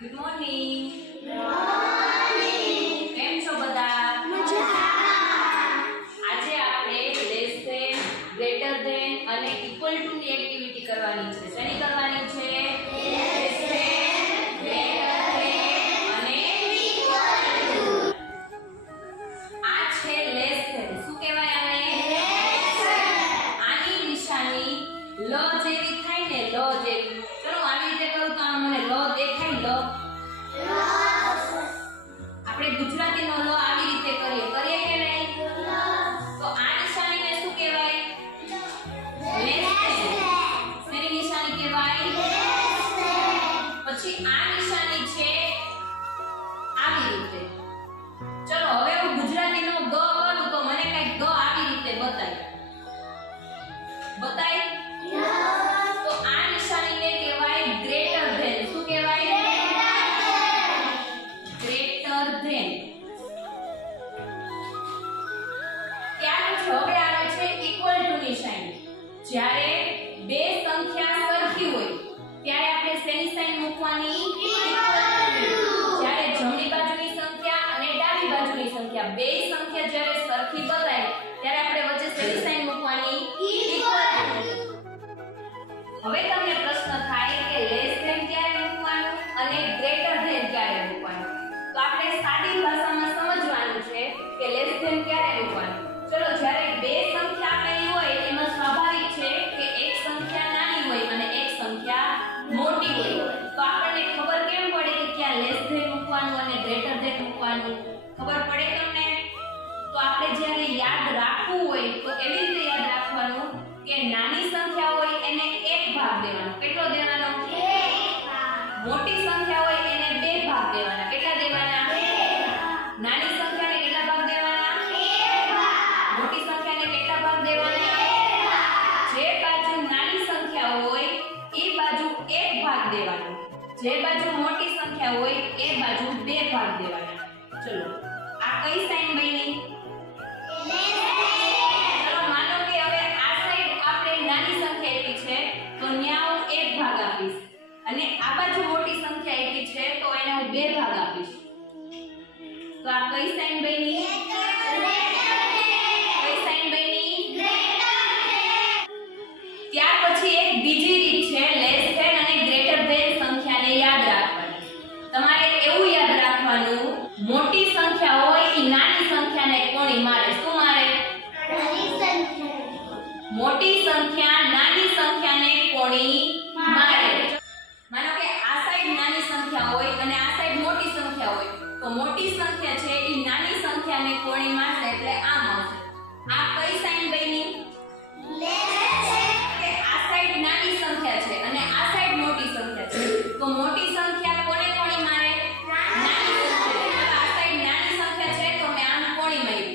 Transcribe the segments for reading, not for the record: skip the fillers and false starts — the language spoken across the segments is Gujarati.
Good morning. કેમ છો બધા? આજે આપણે લેસ ધેન, ગ્રેટર ધેન અને ઇક્વલ ટુ ની એક્ટિવિટી કરવાની છે. શેની કરવાની છે? લેસ ધેન, ગ્રેટર ધેન અને ઇક્વલ ટુ. આ છે લેસ ધેન. શું કહેવાય આને? Less than. આની નિશાની લ જેવી થાય ને, લ જેવી. ચલો આવી રીતે કરું તો મને લ દેખાય. લ આપણે ગુજરાતીનો લ આવી રીતે કરીએ કે નહીં? તો આ નિશાનીને શું કહેવાય? Less than. શેની નિશાની કહેવાય? Less than. પછી આ નિશાની છે આવી રીતે. ચલો હવે હું ગુજરાતીનો ગ કરું તો મને કઈ ગ આવી રીતે બતાય. તો આ નિશાનીને કહેવાય ગ્રેટર ધેન. શું કહેવાય? Greater than. ત્યાર પછી હવે આવે છે ઇક્વલ ટુ નિશાની. જ્યારે બે સંખ્યા સરખી હોય ત્યારે આપણે શેની સાઈન મૂકવાની? જ્યારે જમણી બાજુની સંખ્યા અને ડાબી બાજુની સંખ્યા બે સંખ્યા જ્યારે સરખી બતાય ત્યારે આપણે વચ્ચે શેની સાઈન મૂકવાની? Equal to. હવે તમને પ્રશ્ન થાય કે લેસ ધેન ક્યારે મૂકવાનું અને ગ્રેટર ધેન ક્યારે મૂકવાનું? તો આપણે સાદી ભાષામાં સમજવાનું છે કે લેસ ધેન ક્યારે મૂકવાનું. ચલો જ્યારે બે સંખ્યા આપેલી હોય એમાં સ્વાભાવિક છે કે એક સંખ્યા નાની હોય અને એક સંખ્યા મોટી હોય. તો આપણને ખબર કેમ પડે કે ક્યાં લેસ ધેન મૂકવાનું અને ગ્રેટર ધેન મૂકવાનું? ખબર પડે તમને? તો આપણે જ્યારે યાદ રાખવું હોય તો એવી રીતે યાદ રાખવાનું કે નાની સંખ્યા હોય એને એક ભાગ દેવાનો. કેટલો દેવાનો? એક ભાગ. મોટી સંખ્યા હોય એને બે ભાગ દેવાના. કેટલા દેવાના? બે ભાગ. નાની સંખ્યાને કેટલા ભાગ દેવાના? એક ભાગ. મોટી સંખ્યાને કેટલા ભાગ દેવાના? બે ભાગ. જે બાજુ નાની સંખ્યા હોય એ બાજુ એક ભાગ દેવાનો. જે બાજુ મોટી સંખ્યા હોય એ બાજુ બે ભાગ દેવાના. ચલો આ કઈ સાઈન બની? ચલો માનો કે હવે આ સાઈડ આપણે નાની સંખ્યા આપી છે તો ન્યા હું એક ભાગ આપીશ અને આ બાજુ મોટી સંખ્યા આપી છે તો એને હું બે ભાગ આપીશ. તો આ કઈ સાઈન બની? કઈ સાઈન બની? ત્યાર પછી એક બીજી રીત છે લેસ ધેન અને ગ્રેટર ધેન સંખ્યાને યાદ રાખવાની. તમારે એવું યાદ રાખવાનું મોટી સંખ્યા હોય એ નાની સંખ્યાને કોણી મારે? શું મારે? મોટી સંખ્યા નાની સંખ્યાને કોણી મારે. માનો કે આ સાઈડ નાની સંખ્યા હોય અને આ સાઈડ મોટી સંખ્યા હોય તો મોટી સંખ્યા છે એ નાની સંખ્યાને કોણી મારશે એટલે આમ આવશે. આ કઈ સાઈન બની? કે આ સાઈડ નાની સંખ્યા છે અને આ સાઈડ મોટી સંખ્યા છે તો મોટી સંખ્યા કોને કોણી મારે? નાની સંખ્યા. આ સાઈડ નાની સંખ્યા છે તો મેં આમ કોણી મારી.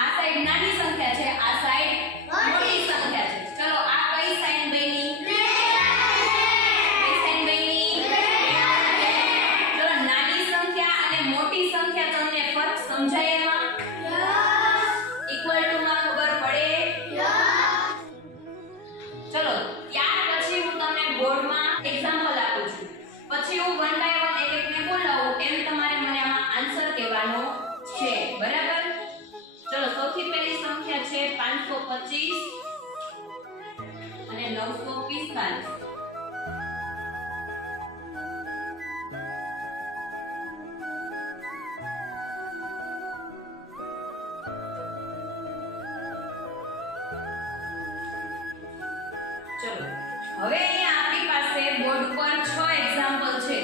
આ સાઈડ નાની સંખ્યા છે, આ સાઈડ મોટી સંખ્યા છે. ચલો આ કઈ સાઈન બની? કઈ સાઈન બની? ચલો નાની સંખ્યા અને મોટી સંખ્યા તમને ફરક સમજાય એમાં? ઇક્વલ ટુ માં ખબર પડે? ચલો ત્યાર પછી હું તમને બોર્ડમાં એક્ઝામ્પલ આપું છું. પછી હું વન બાય વન એક એકને બોલાવું એમ તમારે મને આમાં આન્સર કહેવાનો છે. બરાબર? ચલો સૌથી પહેલી સંખ્યા છે 525 અને 945. ચલો હવે અહીંયા આપણી પાસે બોર્ડ પર 6 એક્ઝામ્પલ છે.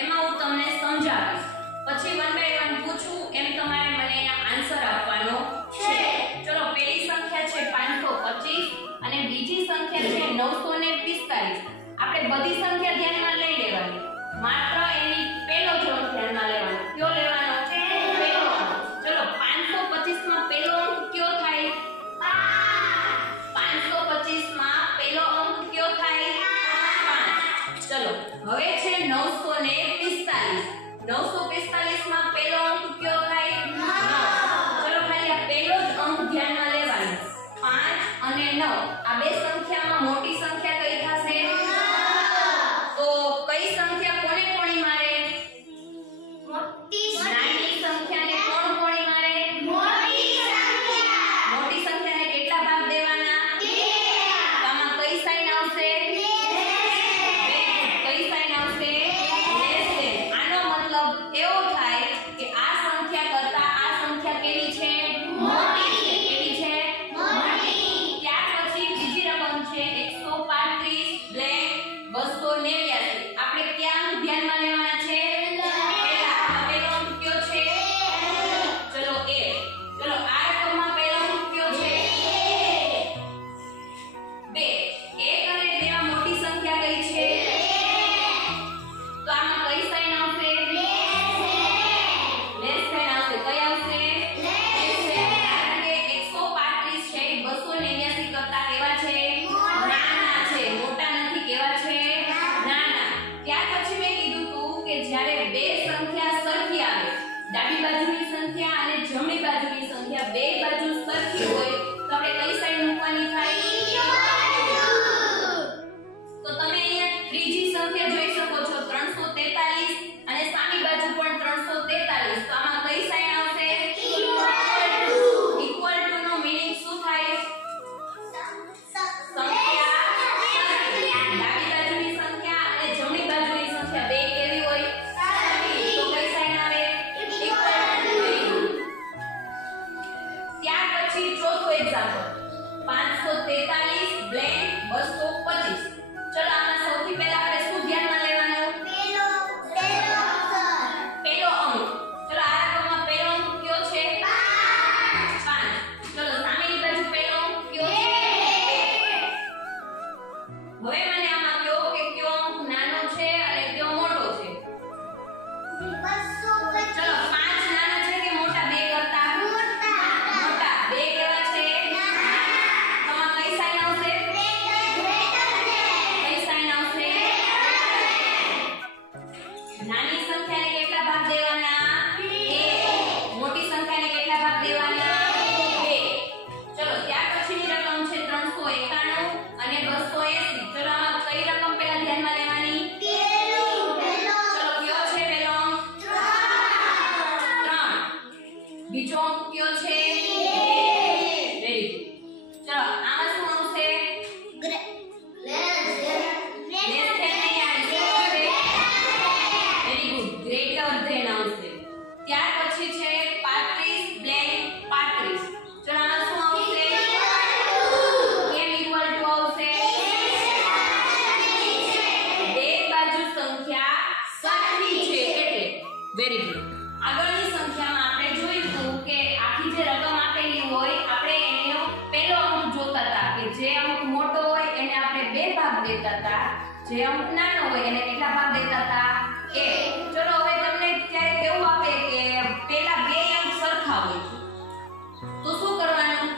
એમાં હું તમને સમજાવીશ. પછી વન બાય વન પૂછું એમ તમારે મને અહીંયા આન્સર આપવાનો છે. ચલો પહેલી સંખ્યા છે 525 અને બીજી સંખ્યા છે 945. આપણે બધી સંખ્યા ધ્યાનમાં લઈ લેવાની. માત્ર એની પહેલો જ અંક ધ્યાનમાં લેવાનો. કયો લેવાનો? પહેલો અંક. ચલો 525 માં પહેલો અંક કયો થાય? 525 માં પહેલો અંક કયો થાય? 5. ચલો હવે છે 945. 945 માં પહેલો અંક કયો થાય? 9. ચલો ખાલી આ પહેલો જ અંક ધ્યાનમાં લેવાનો. 5 અને 9 આ બે સંખ્યામાં મોટી સંખ્યા કઈ થશે? તો કઈ સંખ્યા કોને કોણી મારે? ડાબી બાજુની સંખ્યા અને જમણી બાજુની સંખ્યા બે બાજુ સરખી હોય તો આપણે કઈ સાઈડ મૂકવાની થાય? તો તમે અહીંયા ત્રીજી સંખ્યા જોઈ શકો છો 343 અને સામી બાજુ પણ 343. તો આમાં કઈ સાઈન આવશે? ઇક્વલ ટુ નો મીનિંગ શું થાય? સંખ્યા ડાબી બાજુની સંખ્યા અને જમણી બાજુની સંખ્યા બે કેવી હોય? સરખી. તો કઈ સાઈન આવે? Equal to. ત્યાર પછી ચોથું એક્ઝામ્પલ 543 બ્લેન્ક 225. ચલો આમાં સૌથી પહેલા આપણે શું ધ્યાનમાં લેવાનું? પેલો અંક. ચલો આ રકમમાં પેલો અંક કયો છે? 5. ચલો સામેની બાજુ પેલો અંક કયો છે? 2. હવે મને આમાં કયો કે કયો અંક નાનો છે અને કયો મોટો છે? ચલો 5 નાના છે કે મોટા? 2 કરતા મોટા. 2 કેવા છે? આમાં કઈ સાઈન આવશે? કઈ સાઈન આવશે? નાની સંખ્યાને કેટલા ભાગ દેવાના? 1. મોટી સંખ્યાને કેટલા ભાગ દેવાના? 2. ચલો ત્યાર પછીની રકમ છે 391 અને 280. ચલો આમાં કઈ રકમ પહેલા ધ્યાનમાં લેવાની? ચલો કયો છે પેલો અંક? 3. બીજો અંક કયો છે? 2. Very good. ચલો આમાં શું આવશે? ત્યાર પછી છે 35 બ્લેન્ક 35. ચલો આમાં શું આવશે? કેમ ઇક્વલ ટુ આવશે? બે બાજુ સંખ્યા સરખી છે એટલે. Very good. આગળની સંખ્યામાં આપણે જોઈશું કે આખી જે રકમ આપેલી હોય આપણે એનો પહેલો અંક જોતા હતા કે જે અંક મોટો હોય એને આપણે બે ભાગ દેતા હતા, જે અંક નાનો હોય એને કેટલા ભાગ દેતા હતા? 1. ચલો હવે તમને ક્યારે કેવું આપે કે પેલા બે અંક સરખા હોય તો શું કરવાનું?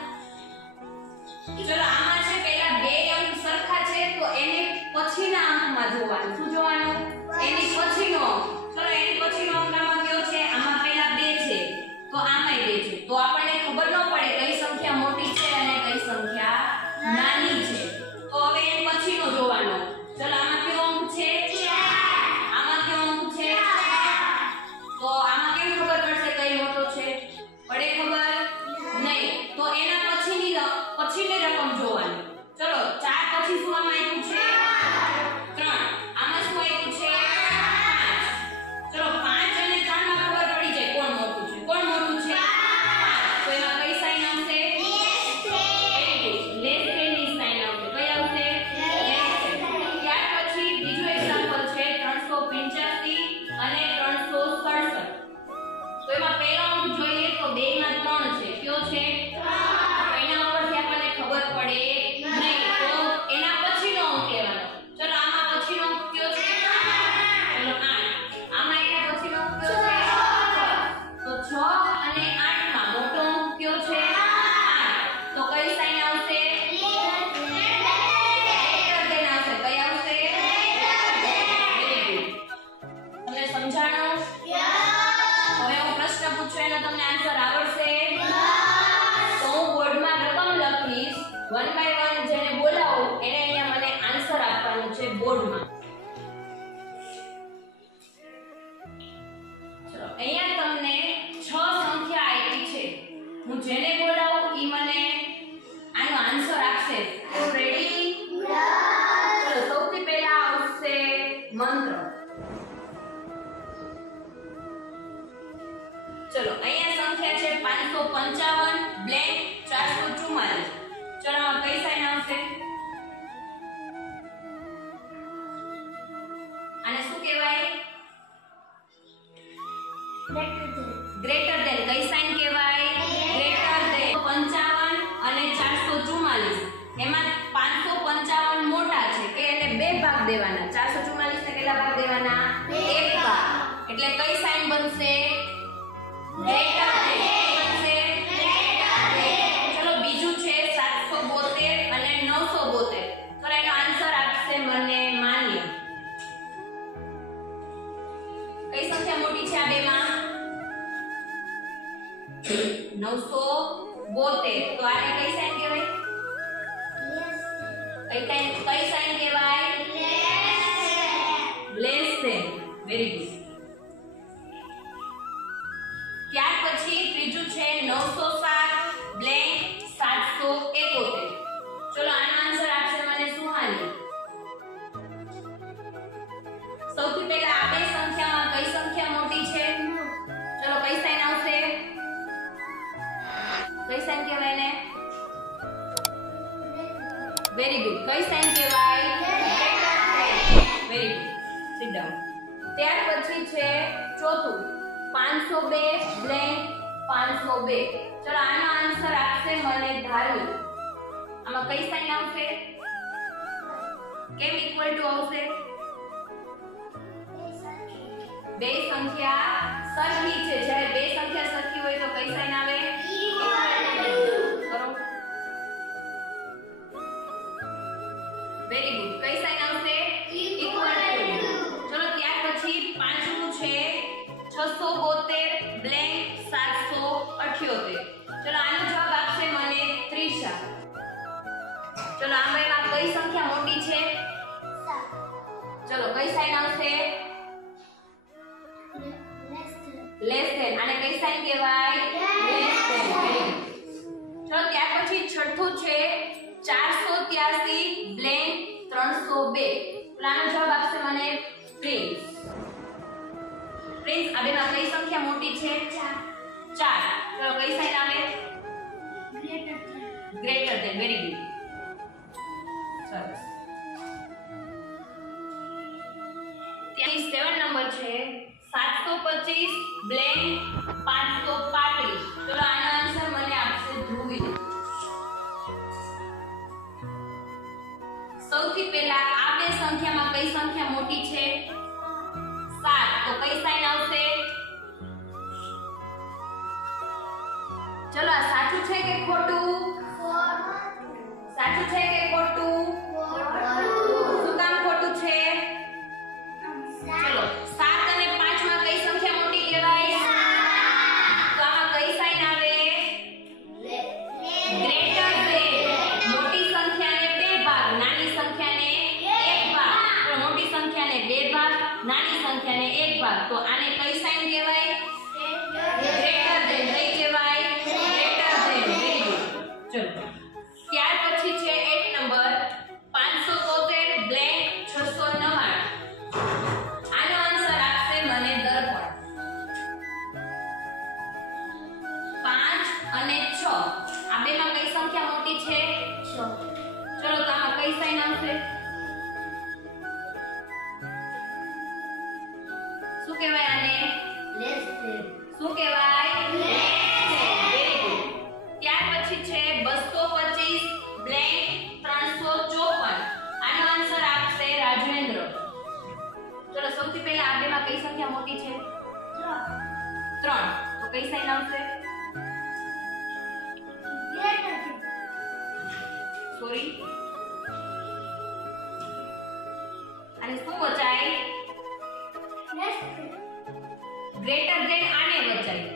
ચલો આમાં છે પેલા બે અંક સરખા છે તો એને પછીના અંકમાં જોવાનું. શું જોવાનું? એની પછીનો અંક. ચલો એની પછીનો અંક આમાં કયો છે? આમાં પેલા 2 છે તો આમાંય 2 છે. તો આપણને ખબર ન પડે કઈ સંખ્યા મોટી છે અને કઈ સંખ્યા નાની છે. તો હવે એની પછીનો જોવાનો. ચલો આમાં કયો અંક છે? 4. આમાં કયો અંક છે? 4. તો આમાં કેમ ખબર પડશે કઈ મોટો છે? પડે ખબર નહીં. તો એના પછીની રકમ જોવાની. ચલો 4 પછી શું આમાં આપ્યું છે? 3. આમાં શું આપ્યું છે? 5. ચલો 5 અને 3 માં ખબર પડી જાય કોણ મોટું છે. કોણ મોટું છે? 5. તો એમાં કઈ સાઈન આવશે? લેસ ધેનની સાઈન આવશે. કઈ આવશે? Less than. ત્યાર પછી બીજો એક્ઝામ્પલ છે 385 અને 367. તો એમાં પહેલો અંક જોઈએ તો 2 માં 3 છે. કયો છે? 3. એના ઉપરથી આપણને ખબર પડે નહીં તો એના પછીનો અંક લેવાનો. ચલો આમાં પછીનો અંક કયો છે? ચલો 8. આમાં એના પછીનો અંક કયો છે? 6. તો 6 અને 8 માં મોટો અંક કયો છે? 8. તો કઈ સાઈન આવશે? ગ્રેટર ધેન આવશે. કઈ આવશે? Very good. તમને સમજાણું? હવે હું પ્રશ્ન પૂછું એનો તમને આન્સર આવડશે? તો હું બોર્ડમાં રકમ લખીશ 1 બાય 1 જેને બોલાવું એને અહીંયા મને આન્સર આપવાનું છે બોર્ડમાં. ચલો અહીંયા તમને 6 સંખ્યા આપી છે. હું જેને બોલાવું ઈ મને આનો આન્સર આપશે. રેડી? ચલો સૌથી પહેલા આવશે મંત્ર. ચલો અહીંયા સંખ્યા છે 555 બ્લેન્ક 444. ચલો આમાં કઈ સાઈન આવશે? આને શું કહેવાય? Greater than. કઈ સાઈન કહેવાય? Greater than. 55 અને 444 એમાં 555 મોટા છે કે એને બે ભાગ દેવાના. 444 ને કેટલા ભાગ દેવાના? એક ભાગ. એટલે કઈ સાઈન બનશે? Greater than. બનશે ગ્રેટર ધેન. ચલો બીજું છે 772 અને 972. તો એનો આન્સર આપશે મને માન્ય. કઈ સંખ્યા મોટી છે આ બેમાં? 972 તો આને કઈ સાઈન કહેવાય? કઈ સાઈન કહેવાય? Less than. Very good. ત્યાર પછી ત્રીજું છે 907 બ્લેન્ક 771. ચલો આનો આન્સર આપશે મને સુહાની. સૌથી પહેલા આ બે સંખ્યામાં કઈ સંખ્યા મોટી છે? ચલો કઈ સાઈન આવશે? કઈ સાઈન કહેવાય ને? Very good. કઈ સાઈન કહેવાય? Very good. Sit down. ત્યાર પછી છે ચોથું 502 બ્લેન્ક 502. ચલો આનો આન્સર આપશે મને ધાર્મિક. આમાં કઈ સાઈન આવશે? કેમ ઇક્વલ ટુ આવશે? બે સંખ્યા સરખી છે. જ્યારે બે સંખ્યા સરખી હોય તો કઈ સાઈન આવે? કરો. Very good. કઈ સાઈન આવશે? Equal to. ચલો ત્યાર પછી પાંચમું છે 672 બ્લેન્ક 778. ચલો આનો જવાબ આપશે મને ત્રિષા. ચલો આમાં કઈ સંખ્યા મોટી છે? ચલો કઈ સાઈન આવશે? Less than. આને કઈ સાઈન કહેવાય? Less than. ચલો ત્યાર પછી છઠ્ઠું છે 483 બ્લેન્ક 302. આનો જવાબ આપશે મને પ્રિન્સ. પ્રિન્સ, આ બેમાં કઈ સંખ્યા મોટી છે? 4. ચલો કઈ સાઈન આવે? Greater than. Very good. સરસ. ત્યાં 7 નંબર છે 725 બ્લેન્ક 535. ચલો આનો આન્સર મને આપશે ધ્રુવી. સૌથી પહેલા આ બે સંખ્યામાં કઈ સંખ્યા મોટી છે? 7. તો કઈ સાઈન આવશે? ચલો આ સાચું છે કે ખોટું? સાચું છે કે ખોટું? શું કામ ખોટું છે? ચલો 7 અને 5 માં કઈ સંખ્યા મોટી કહેવાય? તો આમાં કઈ સાઈન આવે? Greater than. મોટી સંખ્યાને 2 ભાગ, નાની સંખ્યાને 1 ભાગ. તો મોટી સંખ્યાને 2 ભાગ, નાની સંખ્યાને 1 ભાગ. તો આને કઈ સાઈન કહેવાય? Greater than. કઈ કહેવાય? Greater than. Very good. ચલો ત્યાર પછી છે 8 નંબર 573 બ્લેન્ક 699. આનો આન્સર આપશે મને દર્પણ. 5 અને 6 આ બેમાં કઈ સંખ્યા મોટી છે? 6. ચલો તો આમાં કઈ સાઈન આવશે? શું કહેવાય આને? Less than. શું કહેવાય? Less than. Very good. ત્યાર પછી છે 225 બ્લેન્ક 354. આનો આન્સર આપશે રાજેન્દ્ર. ચલો સૌથી પહેલા આ બેમાં કઈ સંખ્યા મોટી છે? 3. તો કઈ સાઈન આવશે? સોરી, અને શું વચાય? Greater than. આને વચાય,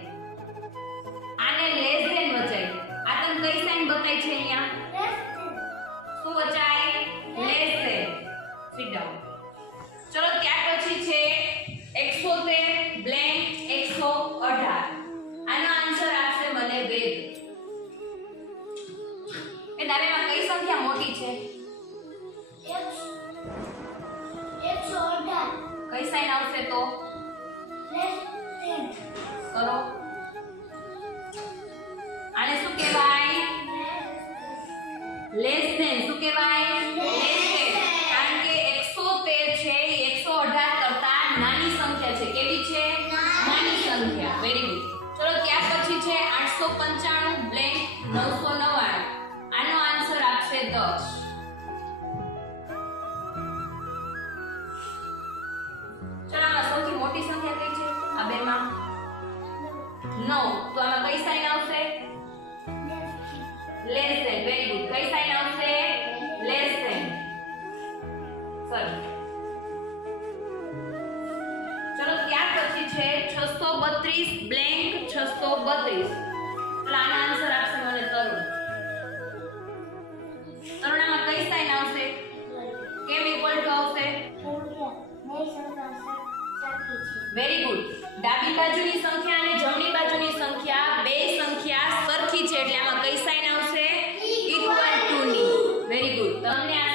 આને લેસ ધેન વચાય. આ તને કઈ સાઈન બતાઈ છે અહીંયા? શું વચાય? Less than. Sit down. ચલો ત્યાર પછી છે 113 બ્લેન્ક 118. આનો આન્સર આપશે મને વેદ. એ દાવેમાં કઈ સંખ્યા મોટી છે? 118. કઈ સાઈન આવશે તો? કરો. આને શું કહેવાય? Less than. શું કહેવાય? Less than. કારણ કે 113 છે એ 118 કરતા નાની સંખ્યા છે. કેવી છે? નાની સંખ્યા. Very good. ચલો ત્યાર પછી છે 895 બ્લેન્ક 999. આનો આન્સર આપશે 10. ચલો આમાં સૌથી મોટી સંખ્યા કઈ છે? આ બેમાં 9. તો આમાં કઈ સાઈન આવશે? Less than. Very good. કઈ સાઈન આવશે? Less than. સરસ. ચલો ત્યાર પછી છે 632 બ્લેન્ક 632. એટલે આનો આન્સર આપશે મને તરુણ. તરુણામાં કઈ સાઈન આવશે? કેમ ઇક્વલ ટુ આવશે? Very good. ડાબી બાજુની સંખ્યા અને જમણી બાજુની સંખ્યા બે સંખ્યા સરખી છે એટલે આમાં કઈ સાઈન આવશે? ઇક્વલ ટુ ની. Very good. તમને